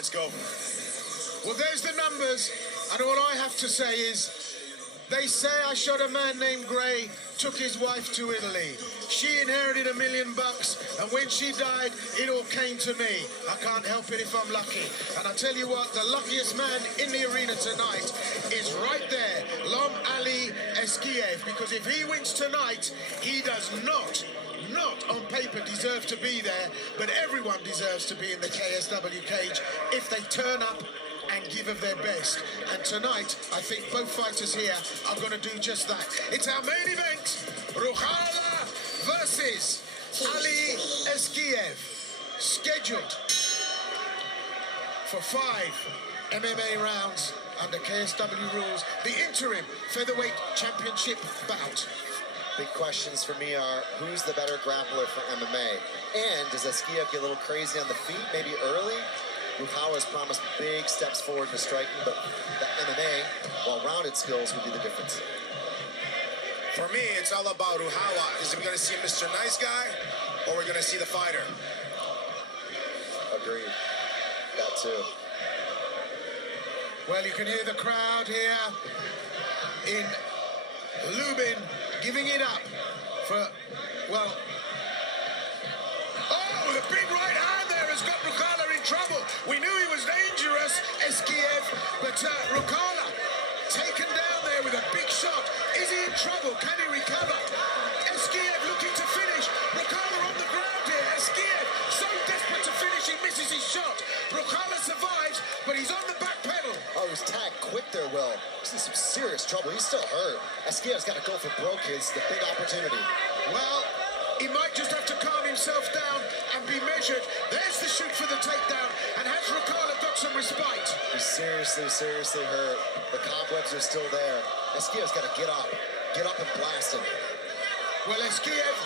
Let's go. Well, there's the numbers, and all I have to say is, they say I shot a man named Gray, took his wife to Italy. She inherited $1 million, and when she died, it all came to me. I can't help it if I'm lucky. And I tell you what, the luckiest man in the arena tonight is right there, Lom Ali ESKIEV, because if he wins tonight, he does not on paper deserve to be there, but everyone deserves to be in the KSW cage if they turn up and give of their best. And tonight, I think both fighters here are going to do just that. It's our main event, RUCHALA versus Ali ESKIEV, scheduled for 5 MMA rounds under KSW rules, the interim featherweight championship bout. Big questions for me are, who's the better grappler for MMA? And does ESKIEV get a little crazy on the feet, maybe early? RUCHALA has promised big steps forward in the striking, but the MMA, well-rounded skills would be the difference. For me, it's all about RUCHALA. Is we going to see Mr. Nice Guy, or we're going to see the fighter? Agreed. That too. Well, you can hear the crowd here in Lubin giving it up for, well... Oh, the big right hand there has got RUCHALA in trouble. We knew he was dangerous, ESKIEV, but RUCHALA taken down there with a big shot. Is he in trouble? Can he recover? ESKIEV looking to finish. RUCHALA on the ground here. ESKIEV so desperate to finish, he misses his shot. RUCHALA survives, but he's on the back pedal. Oh, he was tagged quick there, Will. He's in some serious trouble. He's still hurt. ESKIEV's got to go for broke. It's the big opportunity. Well, he might just have to calm himself down and be measured. There's the shoot for the takedown. And has RUCHALA got some respite? He's seriously hurt. The cobwebs are still there. ESKIEV's got to get up and blast him. Well, ESKIEV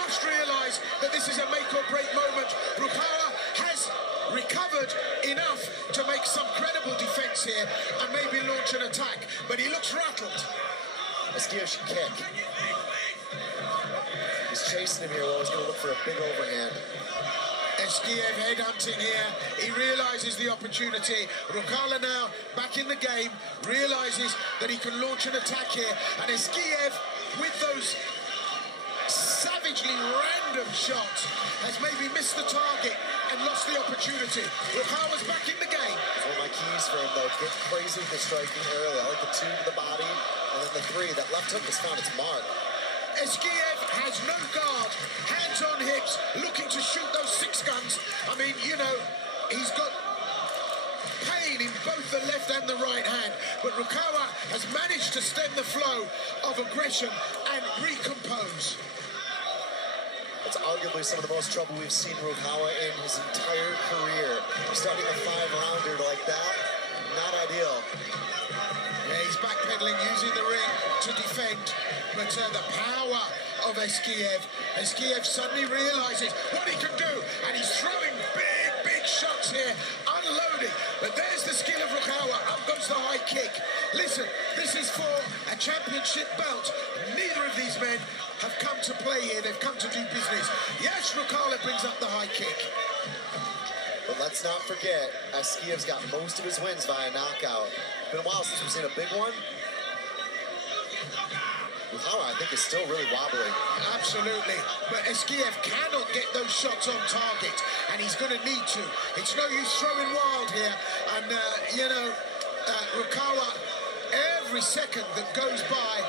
must realize that this is a make-or-break moment. RUCHALA has recovered enough to make some credible defense here and maybe launch an attack, but he looks rattled. ESKIEV should kick. He's chasing him here. Well, he's going to look for a big overhand. ESKIEV headhunting here. He realizes the opportunity. RUCHALA now back in the game, realizes that he can launch an attack here. And ESKIEV, with those savagely random shots, has maybe missed the target and lost the opportunity. RUCHALA's back in the game. That's one of my keys for him, though. Get crazy with the striking early. I like the 2 to the body, and then the 3. That left hook has found its mark. ESKIEV has no guard, hands on hips, looking to shoot those 6 guns. I mean, you know, he's got pain in both the left and the right hand, but RUCHALA has managed to stem the flow of aggression and recompose. It's arguably some of the most trouble we've seen RUCHALA in his entire career. Starting a 5-rounder like that, not ideal. Yeah, he's backpedaling, using the ring to defend, but the power of ESKIEV. ESKIEV suddenly realizes what he can do, and he's throwing big shots here, unloading. But there's the skill of RUCHALA. Up goes the high kick. Listen, this is for a championship belt. Neither of these men have come to play here. They've come to do business. Yes, RUCHALA brings up the high kick. But let's not forget, ESKIEV's got most of his wins via knockout. It's been a while since we've seen a big one. RUCHALA, I think, is still really wobbly. Absolutely. But ESKIEV cannot get those shots on target, and he's going to need to. It's no use throwing wild here. And, you know, RUCHALA, every second that goes by,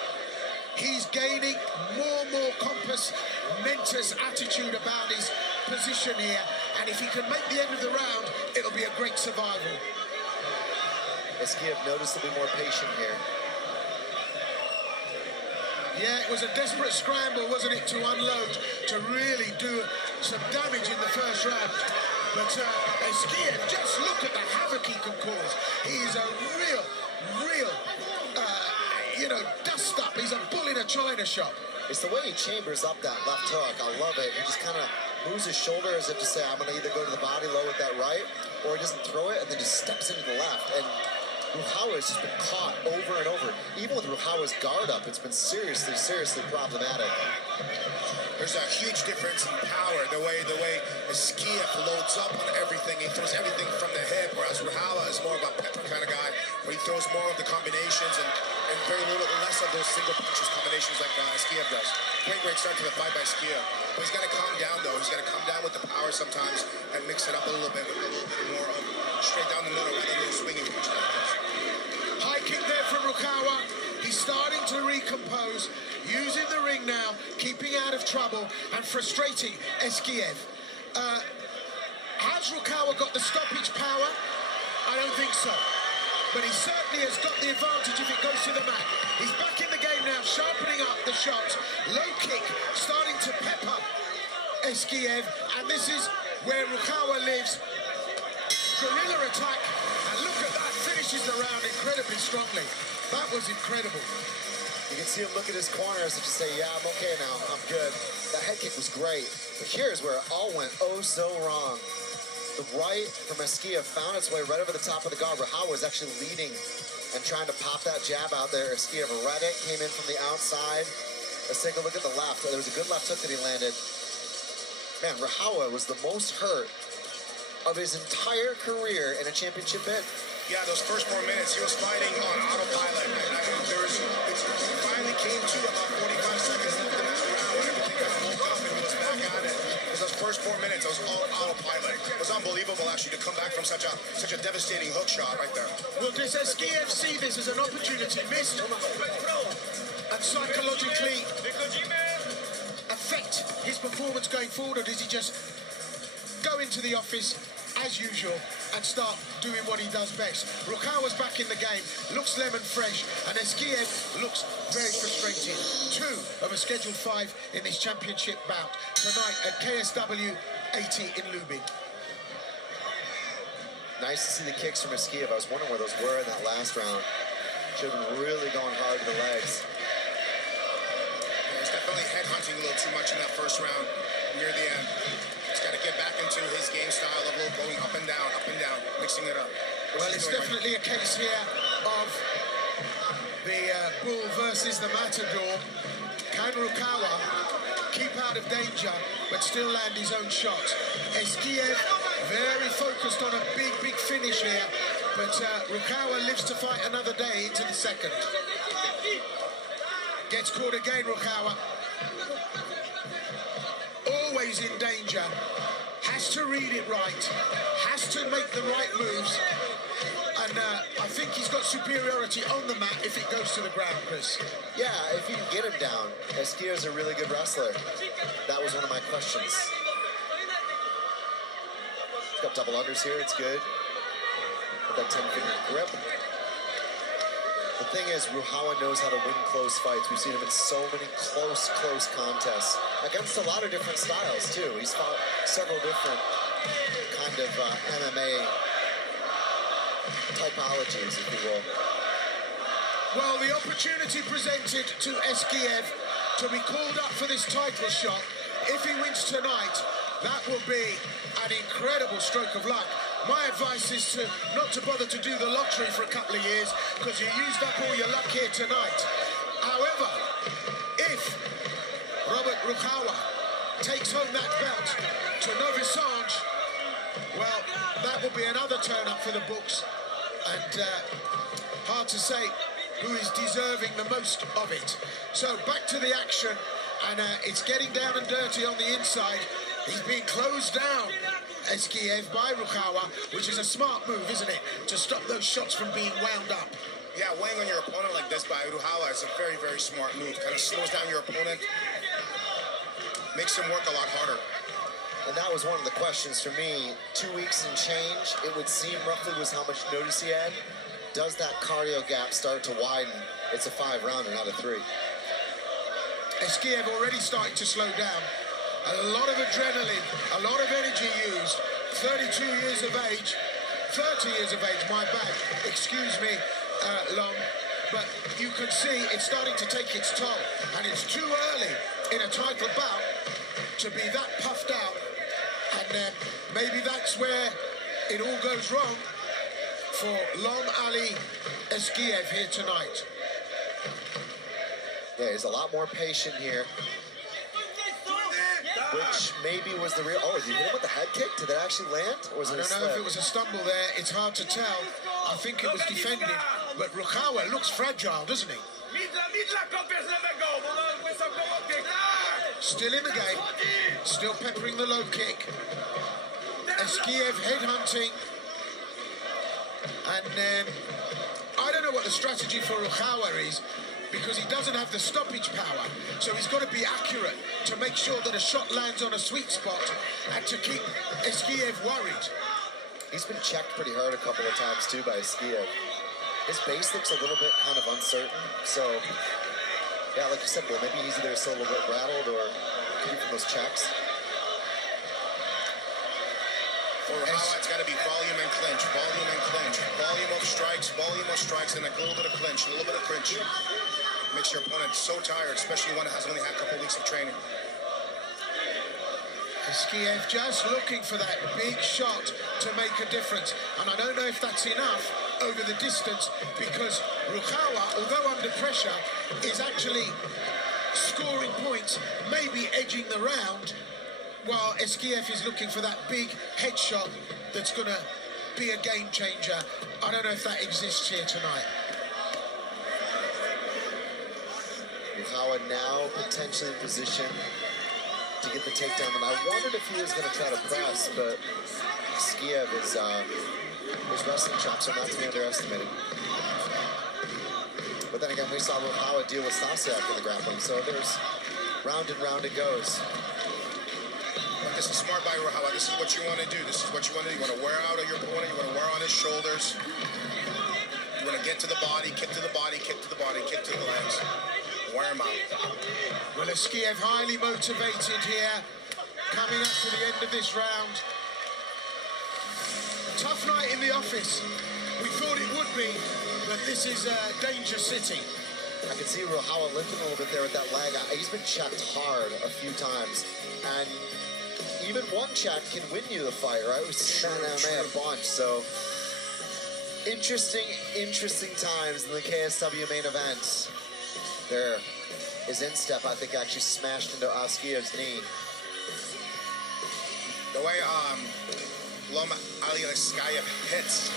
he's gaining more compass mentis attitude about his position here. And if he can make the end of the round, it'll be a great survival. ESKIEV noticeably more patient here. Yeah, it was a desperate scramble, wasn't it, to unload, to really do some damage in the first round. But ESKIEV, just look at the havoc he can cause. He's a real, you know, dust-up. He's a bull in a china shop. It's the way he chambers up that left hook. I love it. He just kind of moves his shoulder as if to say, I'm going to either go to the body low with that right, or he doesn't throw it and then just steps into the left. And RUCHALA has just been caught over and over. Even with RUCHALA's guard up, it's been seriously problematic. There's a huge difference in power, the way ESKIEV loads up on everything. He throws everything from the hip, whereas RUCHALA is more of a pepper kind of guy, where he throws more of the combinations and very little less of those single punches combinations like ESKIEV does. Great start to the fight by ESKIEV. But he's got to calm down, though. He's got to calm down with the power sometimes and mix it up a little bit with a little bit more of straight down the middle rather than swinging punch down. High kick there from RUCHALA. He's starting to recompose, using the ring now, keeping out of trouble and frustrating ESKIEV. Has RUCHALA got the stoppage power? I don't think so. But he certainly has got the advantage if it goes to the mat. He's back in the game now, sharpening up the shots. Low kick, starting to pepper ESKIEV. And this is where RUCHALA lives. Guerrilla attack. And look at that, finishes the round incredibly strongly. That was incredible. You can see him look at his corners and just say, yeah, I'm okay now, I'm good. That head kick was great. But here's where it all went oh so wrong. The right from ESKIEV found its way right over the top of the guard. RUCHALA was actually leading and trying to pop that jab out there. ESKIEV read it, came in from the outside. Let's take a look at the left. There was a good left hook that he landed. Man, RUCHALA was the most hurt of his entire career in a championship bid. Yeah, those first 4 minutes, he was fighting on autopilot. It finally came to about 45 seconds left in that round when everything kind of woke up and he was back at it. Because those first 4 minutes, it was all autopilot. It was unbelievable, actually, to come back from such a devastating hook shot right there. Well, does ESKIEV see this as an opportunity missed and psychologically affect his performance going forward, or does he just go into the office as usual and start doing what he does best? RUCHALA's back in the game, looks lemon fresh, and ESKIEV looks very frustrated. 2 of a scheduled 5 in this championship bout tonight at KSW 80 in Lubin. Nice to see the kicks from ESKIEV. I was wondering where those were in that last round. Should have been really going hard to the legs. Yeah, he's definitely headhunting a little too much in that first round near the end. He's got to get back into his game style of going up and down, mixing it up. Well, it's definitely a case here of the bull versus the matador. Can RUCHALA keep out of danger but still land his own shot? ESKIEV very focused on a big finish here, but RUCHALA lives to fight another day into the second. Gets caught again, RUCHALA. Always in danger, has to read it right, has to make the right moves, and I think he's got superiority on the mat if it goes to the ground, Chris. Yeah, if you can get him down. ESKIEV's a really good wrestler. That was one of my questions. He's got double unders here, it's good. With that 10-finger grip. The thing is, RUCHALA knows how to win close fights. We've seen him in so many close contests against a lot of different styles, too. He's fought several different kind of MMA typologies, if you will. Well, the opportunity presented to ESKIEV to be called up for this title shot. If he wins tonight, that will be an incredible stroke of luck. My advice is not to bother to do the lottery for a couple of years, because you used up all your luck here tonight. However, if Robert RUCHALA takes home that belt to Novi Sad, well, that will be another turn up for the books, and hard to say who is deserving the most of it. So back to the action, and it's getting down and dirty on the inside. He's being closed down, ESKIEV, by RUCHALA, which is a smart move, isn't it, to stop those shots from being wound up. Yeah, weighing on your opponent like this by RUCHALA is a very smart move. Kind of slows down your opponent, makes him work a lot harder. And that was one of the questions for me. 2 weeks and change, it would seem roughly was how much notice he had. Does that cardio gap start to widen? It's a 5-rounder, not a 3. ESKIEV already starting to slow down. A lot of adrenaline, a lot of energy used. 32 years of age, 30 years of age, my bad. Excuse me, Long. But you can see it's starting to take its toll. And it's too early in a title bout to be that puffed out. And maybe that's where it all goes wrong for Lom Ali ESKIEV here tonight. Yeah, he's a lot more patient here. which maybe was the real. Oh, you hit him with the head kick? Did it actually land? Or was I it don't know if it was a stumble there. It's hard to tell. I think it was defended, but Ruchawa looks fragile, doesn't he? Still in the game, still peppering the low kick. ESKIEV headhunting. And I don't know what the strategy for Ruchawa is, because he doesn't have the stoppage power. So he's got to be accurate to make sure that a shot lands on a sweet spot and to keep ESKIEV worried. He's been checked pretty hard a couple of times too by ESKIEV. His base looks a little bit kind of uncertain. So, yeah, like you said, well, maybe he's either still a little bit rattled or maybe from those checks. For Ruchawa, it's got to be volume and clinch, volume and clinch, volume of strikes, and a little bit of clinch, a little bit of clinch. Makes your opponent so tired, especially one that has only had a couple weeks of training. ESKIEV just looking for that big shot to make a difference. And I don't know if that's enough over the distance, because Ruchawa, although under pressure, is actually scoring points, maybe edging the round, while ESKIEV is looking for that big headshot that's going to be a game changer. I don't know if that exists here tonight. Ruchawa now potentially in position to get the takedown, and I wondered if he was going to try to press, but ESKIEV is his wrestling chops are not to be underestimated. But then again, we saw Ruchawa deal with Stasiak in the grappling, so there's round and round it goes. But this is smart by Ruchawa. This is what you want to do. This is what you want to do. You want to wear out your opponent. You want to wear on his shoulders. You want to get to the body, kick to the body, kick to the body, kick to the legs. Wear him out. Well, ESKIEV highly motivated here, coming up to the end of this round. Tough night in the office. We thought it would be, but this is Danger City. I can see Ruchawa lifting a little bit there with that leg. He's been checked hard a few times, and even one check can win you the fight, right? We've seen that in MMA a bunch, so interesting times in the KSW main event. There is instep, I think, actually smashed into ESKIEV's knee. The way ESKIEV hits,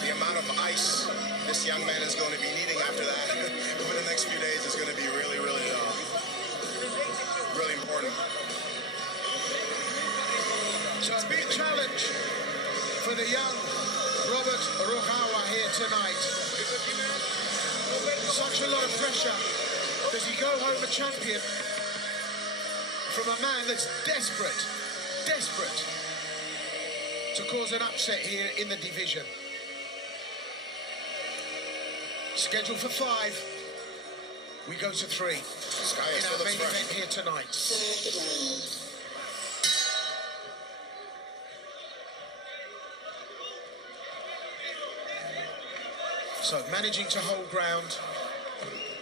the amount of ice this young man is going to be needing after that over the next few days is going to be really, really, really important. So a big challenge for the young Robert Ruchawa here tonight. Such a lot of pressure. Does he go home a champion from a man that's desperate to cause an upset here in the division? Scheduled for 5. We go to 3 in our main event here tonight. So managing to hold ground,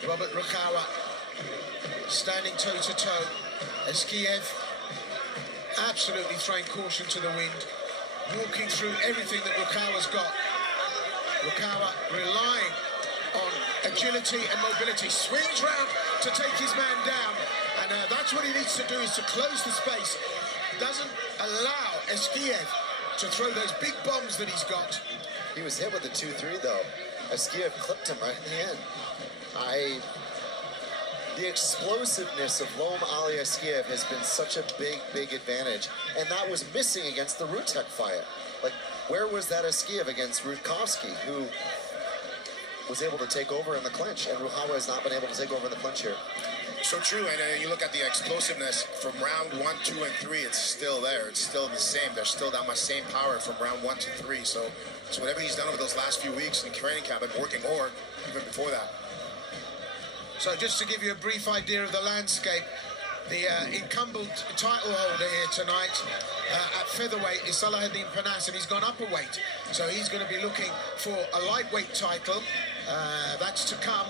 Robert Ruchawa standing toe-to-toe. ESKIEV absolutely throwing caution to the wind, walking through everything that Ruchawa's got. Ruchawa relying on agility and mobility, swings round to take his man down, and that's what he needs to do, is to close the space. Doesn't allow ESKIEV to throw those big bombs that he's got. He was hit with a 2-3 though. ESKIEV clipped him right in the end. The explosiveness of Lom Ali ESKIEV has been such a big advantage, and that was missing against the Rutek fight. Like, where was that ESKIEV against Rutkowski, who was able to take over in the clinch, and Ruchawa has not been able to take over in the clinch here. So true, and you look at the explosiveness from round 1, 2, and 3, it's still there. It's still the same. There's still that much same power from round 1 to 3. So whatever he's done over those last few weeks in training camp and working, or even before that. So just to give you a brief idea of the landscape, the incumbent title holder here tonight at featherweight is Salahuddin Panas, and he's gone up a weight. So he's going to be looking for a lightweight title. That's to come.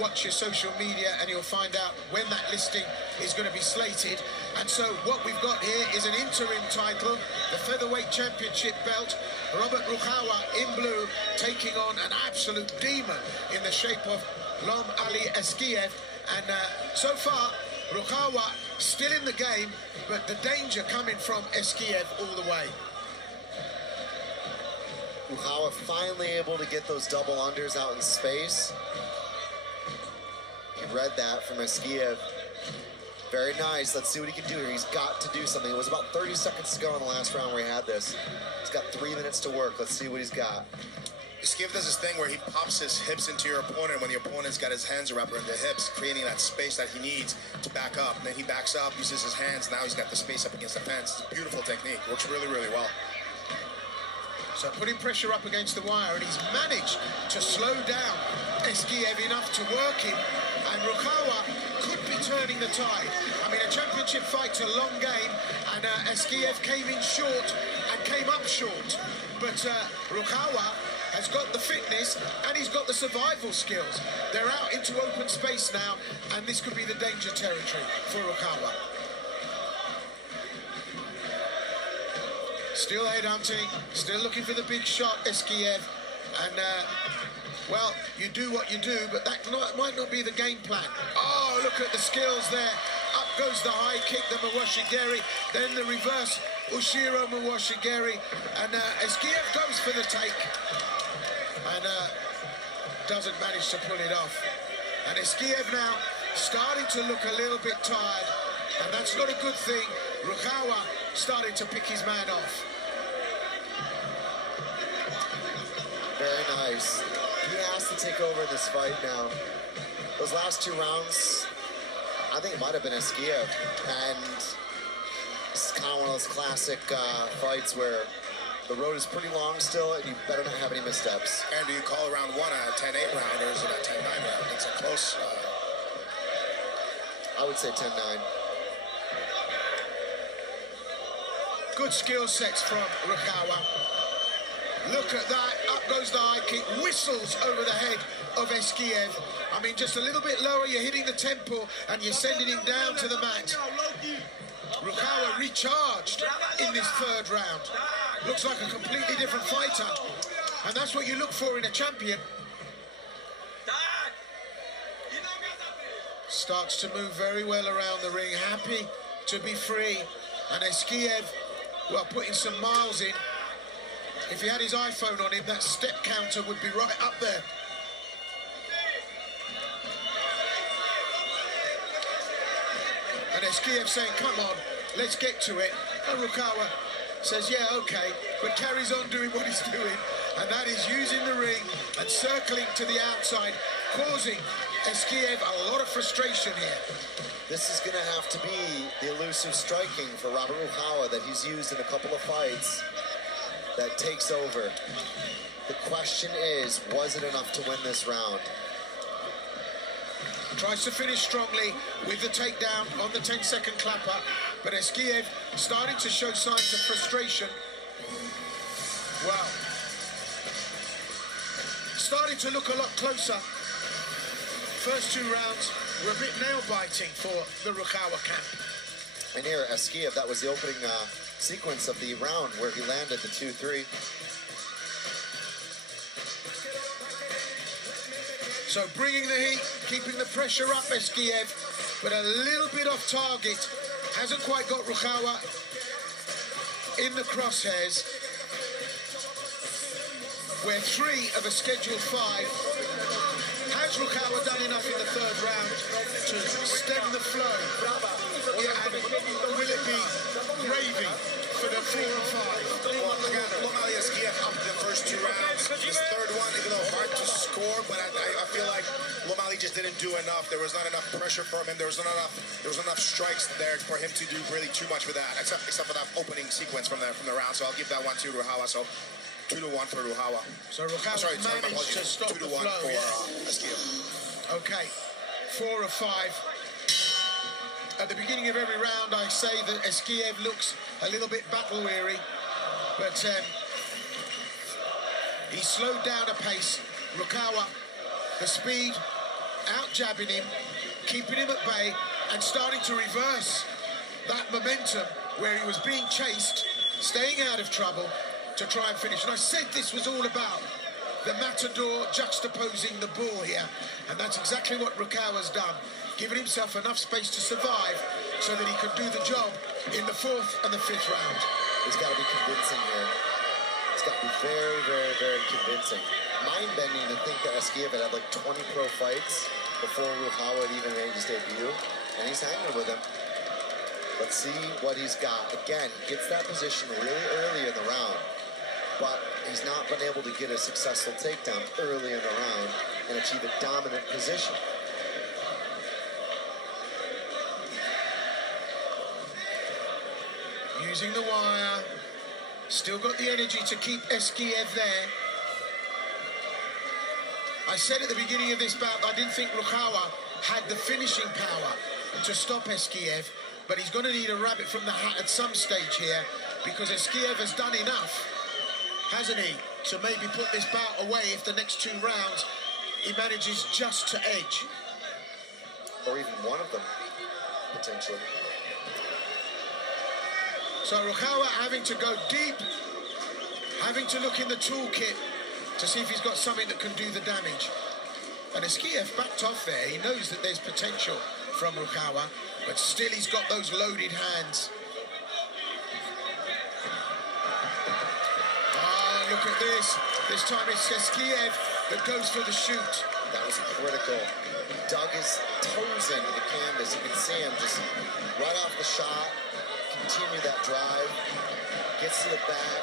Watch your social media and you'll find out when that listing is going to be slated. And so what we've got here is an interim title, the featherweight championship belt. Robert Ruchawa in blue taking on an absolute demon in the shape of Lom Ali ESKIEV. And so far, Ruchawa still in the game, but the danger coming from ESKIEV all the way. RUCHALA finally able to get those double unders out in space. He read that from ESKIEV. Very nice. Let's see what he can do here. He's got to do something. It was about 30 seconds to go in the last round where he had this. He's got 3 minutes to work. Let's see what he's got. ESKIEV does this thing where he pops his hips into your opponent when the opponent's got his hands wrapped around the hips, creating that space that he needs to back up. And then he backs up, uses his hands. Now he's got the space up against the fence. It's a beautiful technique. Works really, really well. So putting pressure up against the wire, and he's managed to slow down ESKIEV enough to work him, and RUCHALA could be turning the tide. I mean, a championship fight's a long game, and ESKIEV came in short and came up short. But RUCHALA has got the fitness and he's got the survival skills. They're out into open space now, and this could be the danger territory for RUCHALA. Still headhunting, still looking for the big shot, ESKIEV. And, well, you do what you do, but that might not be the game plan. Oh, look at the skills there. Up goes the high kick, the Mawashigeri, then the reverse Ushiro Mawashigeri. And ESKIEV goes for the take. And doesn't manage to pull it off. And ESKIEV now starting to look a little bit tired. And that's not a good thing. RUCHALA starting to pick his man off. Very nice. He has to take over this fight now. Those last 2 rounds, I think it might have been ESKIEV. And it's kind of one of those classic fights where the road is pretty long still, and you better not have any missteps. And do you call round 1 a 10-8 round, or is it a 10-9 round? It's a close... I would say 10-9. Good skill sets from RUCHALA. Look at that, up goes the high kick, whistles over the head of ESKIEV. I mean, just a little bit lower, you're hitting the temple, and you're sending him down to the mat. RUCHALA recharged in this 3rd round. Looks like a completely different fighter. And that's what you look for in a champion. Starts to move very well around the ring, happy to be free. And ESKIEV, well, putting some miles in. If he had his iPhone on him, that step counter would be right up there. And ESKIEV saying, come on, let's get to it. And RUCHALA says, yeah, okay, but carries on doing what he's doing. And that is using the ring and circling to the outside, causing ESKIEV a lot of frustration here. This is going to have to be the elusive striking for Robert RUCHALA that he's used in a couple of fights that takes over. The question is, was it enough to win this round? Tries to finish strongly with the takedown on the 10-second clapper, but ESKIEV starting to show signs of frustration. Wow. Starting to look a lot closer. First 2 rounds were a bit nail-biting for the RUCHALA camp. And here, ESKIEV, that was the opening sequence of the round where he landed the 2-3. So bringing the heat, keeping the pressure up, ESKIEV, but a little bit off target. Hasn't quite got RUCHALA in the crosshairs. Where 3 of a scheduled 5. Has RUCHALA done enough in the 3rd round to stem the flow? And will it be gravy for the 4 and 5? Well, again, Lomali ESKIEV up the first 2 rounds. This 3rd one, even though hard to score, but I feel like Lomali just didn't do enough. There was not enough pressure from him. There was not enough strikes there for him to do really too much with that, except for that opening sequence from the round. So I'll give that one to RUCHALA. So 2-1 for RUCHALA. So RUCHALA managed to stop the flow. 2-1 for ESKIEV. Okay, 4 of 5. At the beginning of every round, I say that ESKIEV looks a little bit battle-weary, but he slowed down a pace. RUCHALA, the speed, out-jabbing him, keeping him at bay, and starting to reverse that momentum where he was being chased, staying out of trouble to try and finish. And I said this was all about the matador juxtaposing the bull here, and that's exactly what RUCHALA's done. Giving himself enough space to survive, so that he could do the job in the 4th and the 5th round. He's got to be convincing here. It's got to be very, very, very convincing. Mind-bending to think that ESKIEV had like 20 pro fights before RUCHALA had even made his debut, and he's hanging with him. Let's see what he's got. Again, he gets that position really early in the round, but he's not been able to get a successful takedown early in the round and achieve a dominant position. Using the wire, still got the energy to keep ESKIEV there. I said at the beginning of this bout, I didn't think RUCHALA had the finishing power to stop ESKIEV, but he's going to need a rabbit from the hat at some stage here, because ESKIEV has done enough, hasn't he, to maybe put this bout away if the next 2 rounds he manages just to edge. Or even one of them, potentially. So RUCHALA having to go deep, having to look in the toolkit to see if he's got something that can do the damage. And ESKIEV backed off there. He knows that there's potential from RUCHALA, but still he's got those loaded hands. Ah, look at this. This time it's ESKIEV that goes for the shoot. That was critical. He dug his toes into the canvas. You can see him just right off the shot, continue that drive, gets to the back.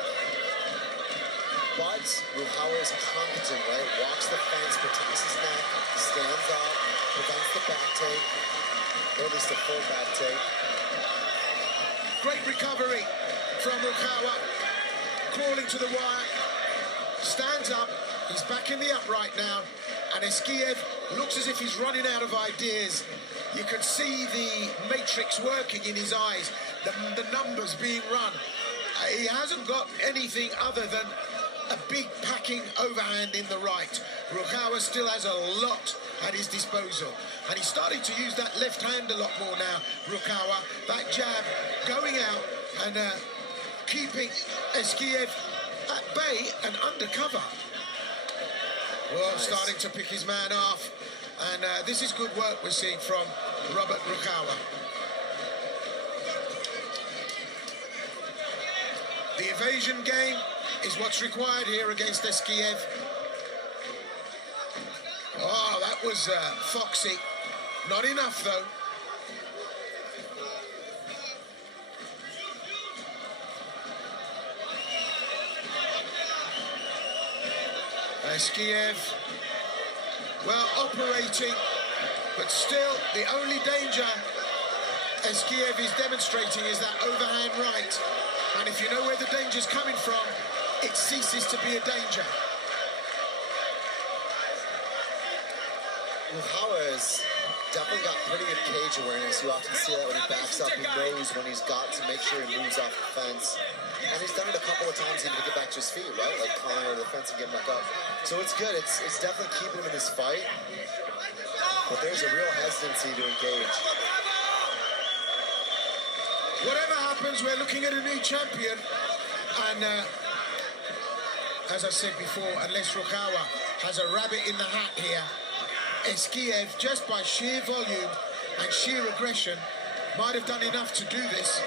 But RUCHALA is competent, right? Walks the fence, protects his neck, stands up, prevents the back take, or at least a full back take. Great recovery from RUCHALA. Crawling to the wire, stands up, he's back in the upright now, and ESKIEV looks as if he's running out of ideas. You can see the matrix working in his eyes, the numbers being run. He hasn't got anything other than a big packing overhand in the right. RUCHALA still has a lot at his disposal, and he's starting to use that left hand a lot more now. RUCHALA, that jab going out and keeping ESKIEV at bay and undercover. Well, nice. Starting to pick his man off, and this is good work we're seeing from Robert RUCHALA. The evasion game is what's required here against ESKIEV. Oh, that was foxy. Not enough, though. ESKIEV, well, operating, but still the only danger ESKIEV is demonstrating is that overhand right. And if you know where the danger's coming from, it ceases to be a danger. RUCHALA has definitely got pretty good cage awareness. You often see that when he backs up. He knows when he's got to make sure he moves off the fence. And he's done it a couple of times even to get back to his feet, right? Like calling over the fence and getting back up. So it's good. It's definitely keeping him in this fight. But there's a real hesitancy to engage. Whatever happens, we're looking at a new champion. And as I said before, unless RUCHALA has a rabbit in the hat here, ESKIEV, just by sheer volume and sheer aggression, might have done enough to do this.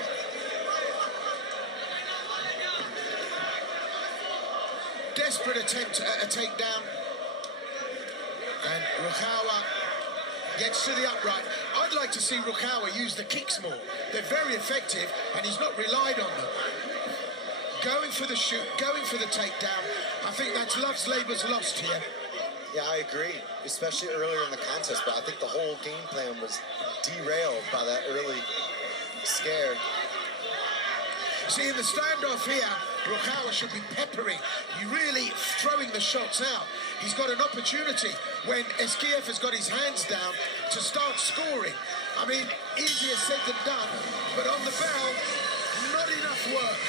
Desperate attempt at a takedown. And RUCHALA gets to the upright. I'd like to see RUCHALA use the kicks more. They're very effective, and he's not relied on them. Going for the shoot, going for the takedown. I think that's love's labour's lost here. Yeah, I agree, especially earlier in the contest, but I think the whole game plan was derailed by that early scare. See, in the standoff here, RUCHALA should be peppering. You really throwing the shots out. He's got an opportunity when ESKIEV has got his hands down to start scoring. I mean, easier said than done, but on the bell, not enough work,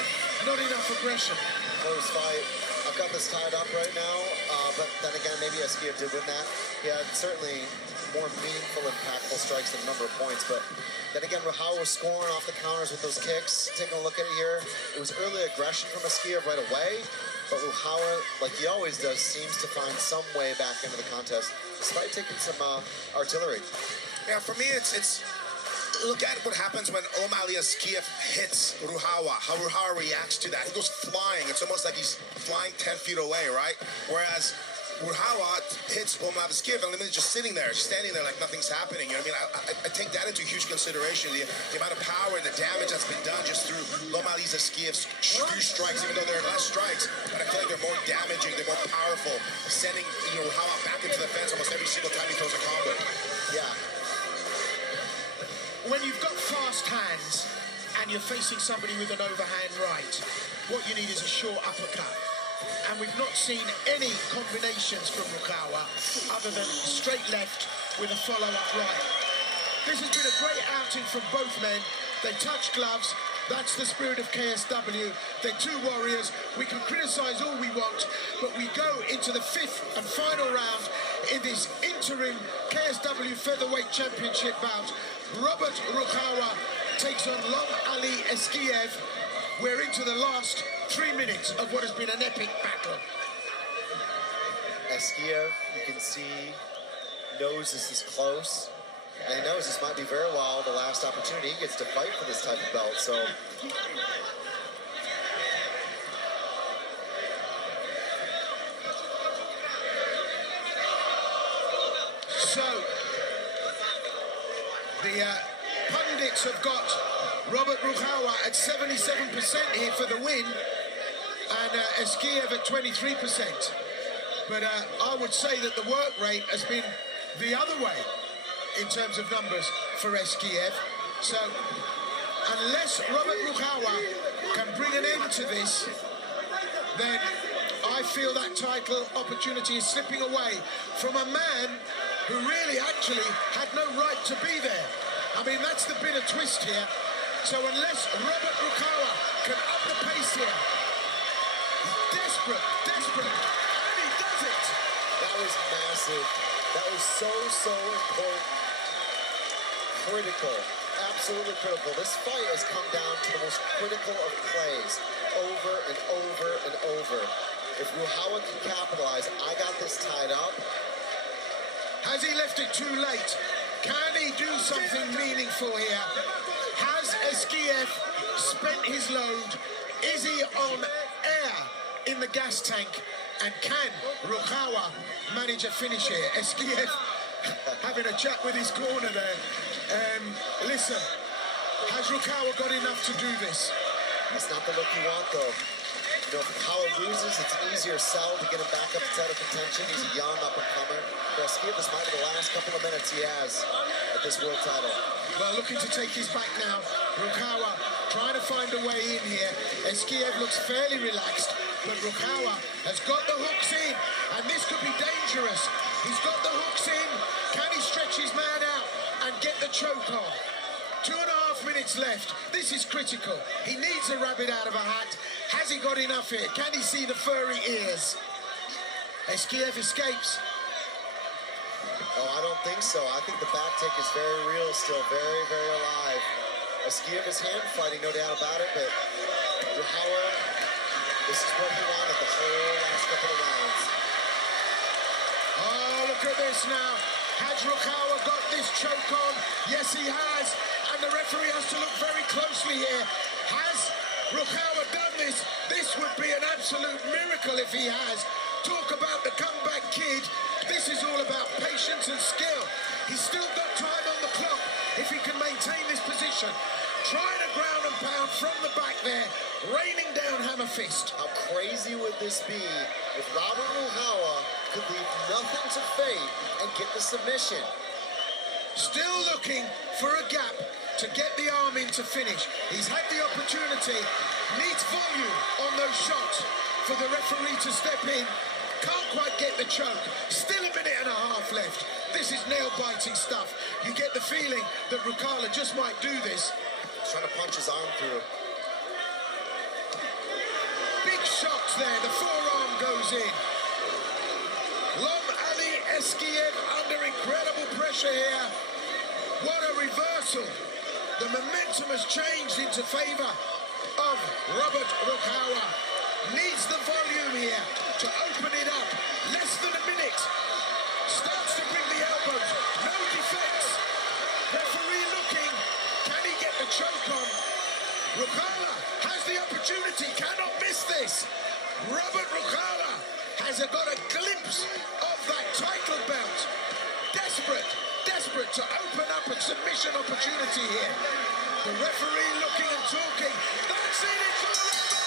not enough aggression. Close fight. I've got this tied up right now, but then again, maybe ESKIEV did win that. He had certainly more meaningful, impactful strikes than a number of points, but then again, RUCHALA was scoring off the counters with those kicks. Taking a look at it here, it was early aggression from ESKIEV right away, but RUCHALA, like he always does, seems to find some way back into the contest, despite taking some artillery. Yeah, for me, it's look at what happens when Omali ESKIEV hits Ruchawa, how Ruchawa reacts to that. He goes flying. It's almost like he's flying 10 feet away, right? Whereas Ruchawa hits Omali ESKIEV and Limit is just sitting there, standing there like nothing's happening. You know what I mean? I take that into huge consideration, the amount of power and the damage that's been done just through Omali ESKIEV's few strikes, even though there are less strikes, but I feel like they're more damaging, they're more powerful, sending, you know, Ruchawa back into the fence almost every single time he throws a combo. Yeah. When you've got fast hands and you're facing somebody with an overhand right, what you need is a short uppercut. And we've not seen any combinations from Ruchawa other than straight left with a follow-up right. This has been a great outing from both men. They touch gloves. That's the spirit of KSW. They're two warriors. We can criticize all we want, but we go into the fifth and final round in this interim KSW Featherweight Championship bout. Robert Ruchawa takes on Ali ESKIEV. We're into the last 3 minutes of what has been an epic battle. ESKIEV, you can see, knows this is close. And he knows this might be very well the last opportunity he gets to fight for this type of belt, so. The pundits have got Robert Ruchawa at 77% here for the win, and ESKIEV at 23%. But I would say that the work rate has been the other way in terms of numbers for ESKIEV. So unless Robert Ruchawa can bring an end to this, then I feel that title opportunity is slipping away from a man who really actually had no right to be there. I mean, that's the bitter twist here. So unless Robert Ruchawa can up the pace here, desperate, and he does it. That was massive. That was so important. Critical, absolutely critical. This fight has come down to the most critical of plays, over and over and over. If Ruchawa can capitalize, I got this tied up. Has he left it too late? Can he do something meaningful here? Has ESKIEV spent his load? Is he on air in the gas tank? And can Ruchawa manage a finish here? ESKIEV having a chat with his corner there. Listen, has Ruchawa got enough to do this? That's not the look you want, though. You know, if Ruchawa loses, it's an easier sell to get him back up inside of contention. He's a young up-and-comer. ESKIEV, this might be the last couple of minutes he has at this world title. Well, looking to take his back now. Ruchawa trying to find a way in here. ESKIEV looks fairly relaxed, but Ruchawa has got the hooks in, and this could be dangerous. He's got the hooks in. Can he stretch his man out and get the choke on? 2.5 minutes left. This is critical. He needs a rabbit out of a hat. Has he got enough here? Can he see the furry ears? ESKIEV escapes. Oh, I don't think so. I think the back take is very real still, very alive. ESKIEV is hand fighting, no doubt about it, but Ruchawa, this is what he wanted the whole last couple of rounds. Oh, look at this now. Has Ruchawa got this choke on? Yes, he has. And the referee has to look very closely here. Has Ruchawa done this? This would be an absolute miracle if he has. Talk about the comeback kid. This is all about patience and skill. He's still got time on the clock if he can maintain this position. Trying to ground and pound from the back there, raining down hammer fist. How crazy would this be if Robert Ruchawa could leave nothing to fate and get the submission? Still looking for a gap to get the arm in to finish. He's had the opportunity, needs volume on those shots for the referee to step in. Can't quite get the choke. Still 1.5 minutes left. This is nail-biting stuff. You get the feeling that Ruchala just might do this. He's trying to punch his arm through. Big shots there. The forearm goes in. Ali ESKIEV under incredible pressure here. What a reversal. The momentum has changed into favor of Robert Ruchawa. Needs the volume here to open it up. Less than 1 minute. Starts to bring the elbows. No defense. Referee looking. opportunity, cannot miss this. Robert Ruchala has got a glimpse of that title belt. Desperate to open up a submission opportunity here. The referee looking and talking. That's it, it's all over.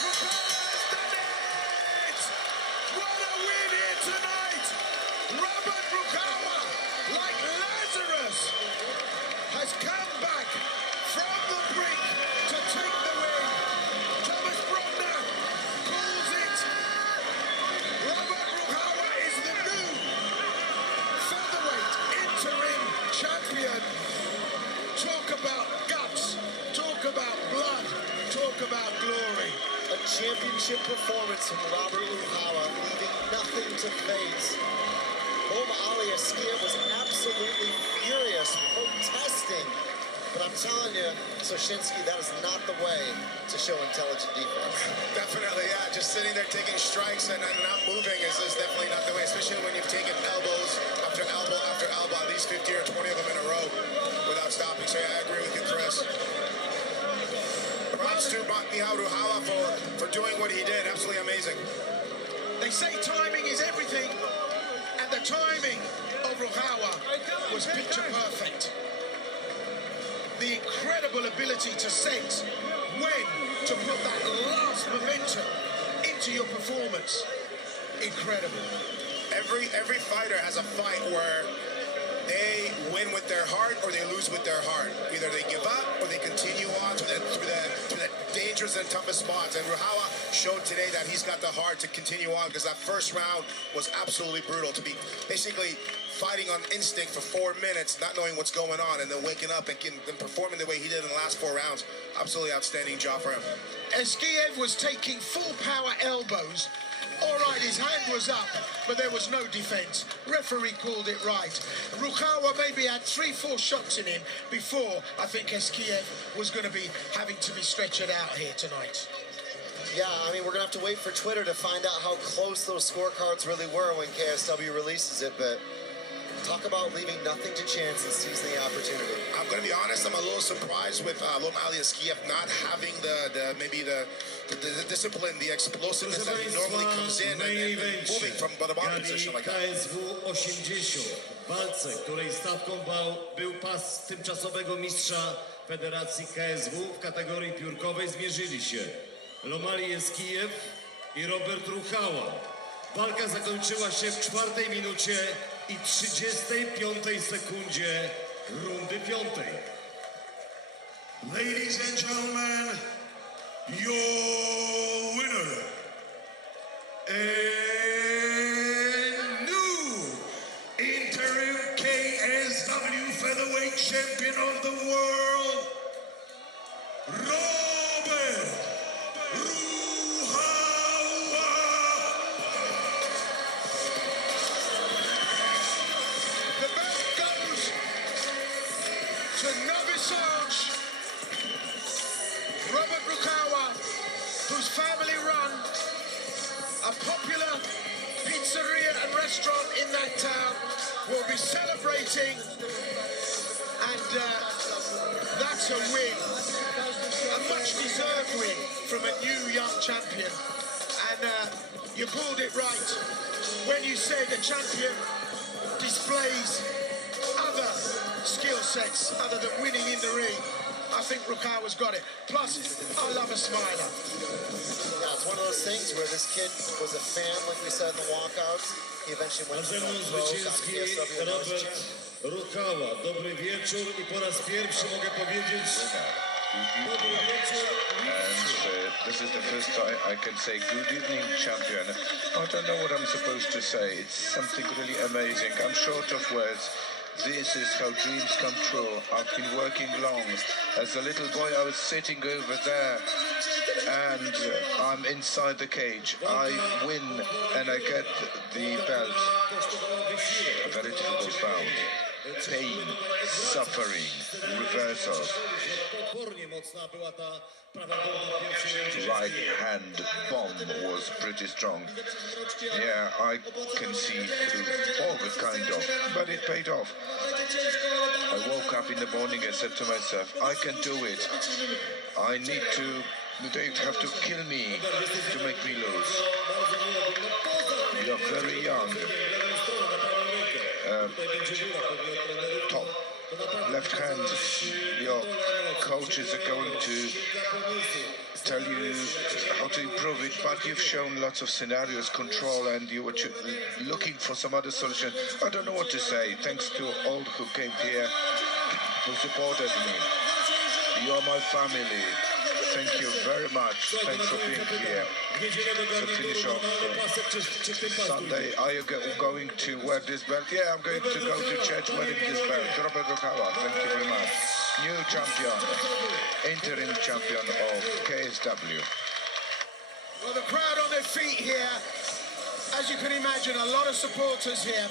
Ruchala has done it! What a win here tonight! Robert Ruchala, like Lazarus, has come back from the brink to take the win. Thomas Brogner calls it. Robert Ruchala is the new featherweight interim champion. Talk about guts, talk about blood, talk about glory. A championship performance from Robert Ruchala, leaving nothing to face. ESKIEV was absolutely furious, protesting. But I'm telling you, Soshinsky, that is not the way to show intelligent defense. Definitely, yeah. Just sitting there taking strikes and not moving is definitely not the way, especially when you've taken elbows after elbow after elbow, at least 15 or 20 of them in a row without stopping. So yeah, I agree with you, Chris. Props to Michał Ruchala for doing what he did. Absolutely amazing. They say timing is everything, and the timing of Ruchala was picture perfect. The incredible ability to sense when to put that last momentum into your performance. Incredible. Every fighter has a fight where they win with their heart or they lose with their heart. Either they give up or they continue on through the dangerous and toughest spots. And Ruchala showed today that he's got the heart to continue on, because that first round was absolutely brutal. To be basically fighting on instinct for 4 minutes, not knowing what's going on, and then waking up and performing the way he did in the last 4 rounds. Absolutely outstanding job for him. ESKIEV was taking full power elbows. All right, his hand was up, but there was no defense. Referee called it right. Ruchala maybe had 3-4 shots in him before I think ESKIEV was going to be having to be stretchered out here tonight. Yeah, I mean, we're going to have to wait for Twitter to find out how close those scorecards really were when KSW releases it, but talk about leaving nothing to chance and seizing the opportunity. I'm going to be honest, I'm a little surprised with ESKIEV not having the discipline, the explosiveness that he normally comes in and moving from the bottom position like that. KSW 80. W walce, której stawką był pas tymczasowego mistrza Federacji KSW w kategorii piórkowej, zmierzyli się Lomali ESKIEV i Robert Ruchala. Walka zakończyła się w 4. minucie i 35 sekundzie rundy 5. Ladies and gentlemen, your winner and new interim KSW featherweight champion of the world, Robert Ruchala. The belt goes to Novi Sad, Robert Ruchala, whose family run a popular pizzeria and restaurant in that town, will be celebrating, and that's a win, a much-deserved win from a new young champion. And you called it right when you said a champion displays other skill sets other than winning in the ring. I think Ruchala's got it. Plus, I love a smiler. Yeah, it's one of those things where this kid was a fan, like we said in the walkouts. He eventually went to the pro, got to KSW, and now he's a champ. Ruchala, dobry wieczór i po raz pierwszy mogę powiedzieć dobry wieczór. And this is the first time I can say good evening, champion. I don't know what I'm supposed to say. It's something really amazing. I'm short of words. This is how dreams come true. I've been working long. As a little boy, I was sitting over there, and I'm inside the cage. I win, and I get the belt. A very difficult bout. Pain, suffering, reversals. Right hand bomb was pretty strong. Yeah, I can see through all the kind of, but it paid off. I woke up in the morning and said to myself, I can do it. I need to They have to kill me to make me lose. You're very young. Top left hand, your coaches are going to tell you how to improve it, but you've shown lots of scenarios, control, and you were looking for some other solution. I don't know what to say. Thanks to all who came here, who supported me. You are my family. Thank you very much. Thanks for being here. To finish off Sunday, are you going to wear this belt? Yeah, I'm going to go to church wearing this belt. Robert RUCHALA, thank you very much. New champion, interim champion of KSW. Well, the crowd on their feet here, as you can imagine, a lot of supporters here.